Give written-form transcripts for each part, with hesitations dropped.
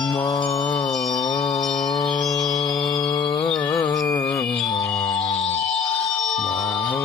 মা মা গো।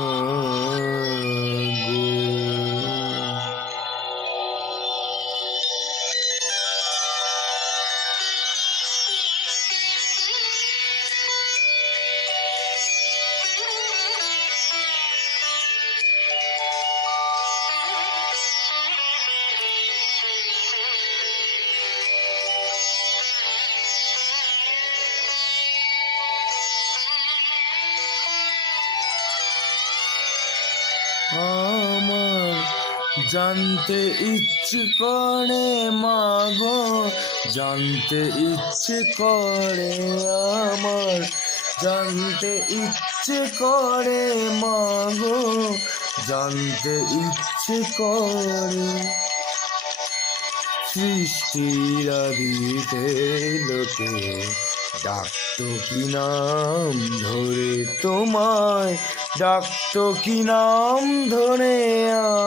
আমার জানতে ইচ্ছে করে মা গো, জানতে ইচ্ছে করে আমার, জানতে ইচ্ছে করে মা গো, জানতে ইচ্ছে করে। সৃষ্টির আদিতে লোকে ডাকতো কি নাম ধরে তোমায়, ডাকতো কি নাম ধরে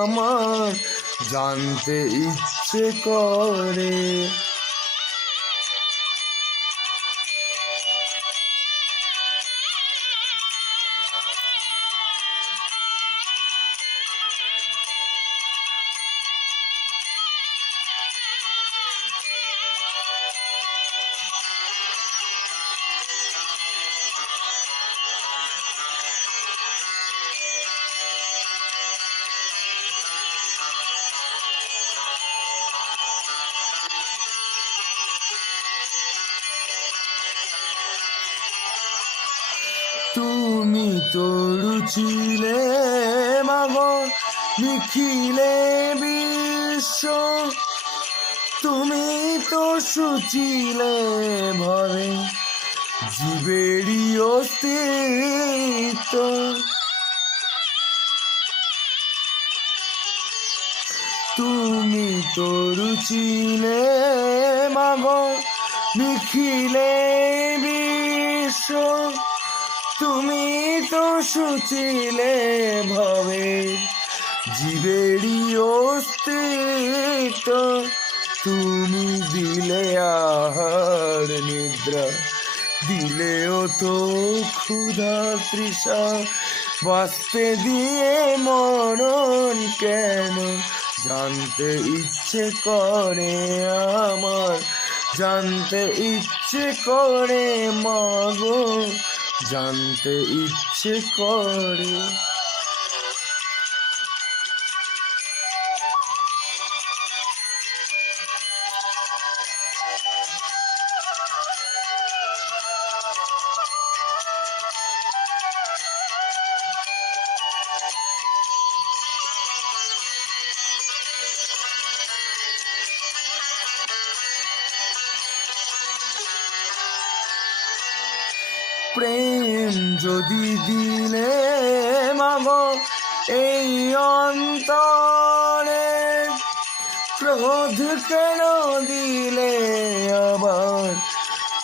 আমার জানতে ইচ্ছে করে। তুমি তরু ছিলে মাগো, নিখিলে বিশ্ব, তুমি তো সুচিলে ভরে জীবেরই অস্তিত্ব। তুমি তরু ছিলে মাগো, নিখিলে বিশ্ব, তুমি তো সুচিলে ভবে জীবেরই অস্তিত্ব। তুমি দিলে আহার নিদ্রা, দিলেও তো ক্ষুধা তৃষা, বাঁচতে দিয়ে মরণ কেন জানতে ইচ্ছে করে আমার, জানতে ইচ্ছে করে মা গো, জানতে ইচ্ছে করে। প্রেম যদি দিলে মাগো এই অন্তরে, ক্রোধ কেন দিলে আবার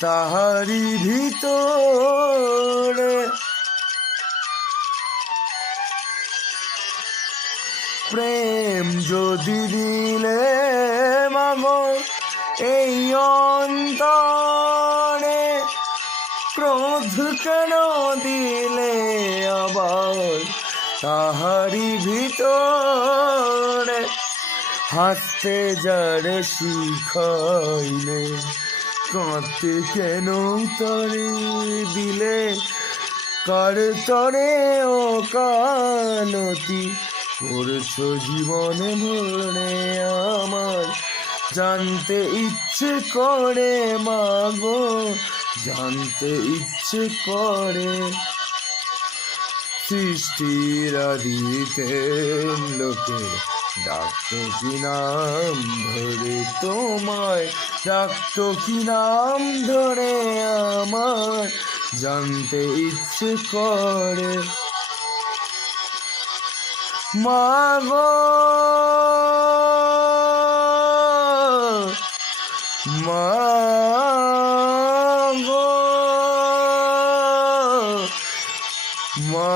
তাহারি ভিতরে। প্রেম যদি দিলে মাগো এই অন্তরে, ক্রোধ কেন দিলে আবার তাহারি ভিতরে। হাসতে যারে শিখাইলে কাঁদতে কেন তরে দিলে, কার তরে ও কালতি করছো জীবনে ভরে আমার জানতে ইচ্ছে করে মা গো, জানতে ইচ্ছে করে। সৃষ্টির আদিতে লোকে ডাকতো কি নাম ধরে তোমায়, ডাকতো কি নাম ধরে আমার জানতে ইচ্ছে করে। মা গো মা গো মা।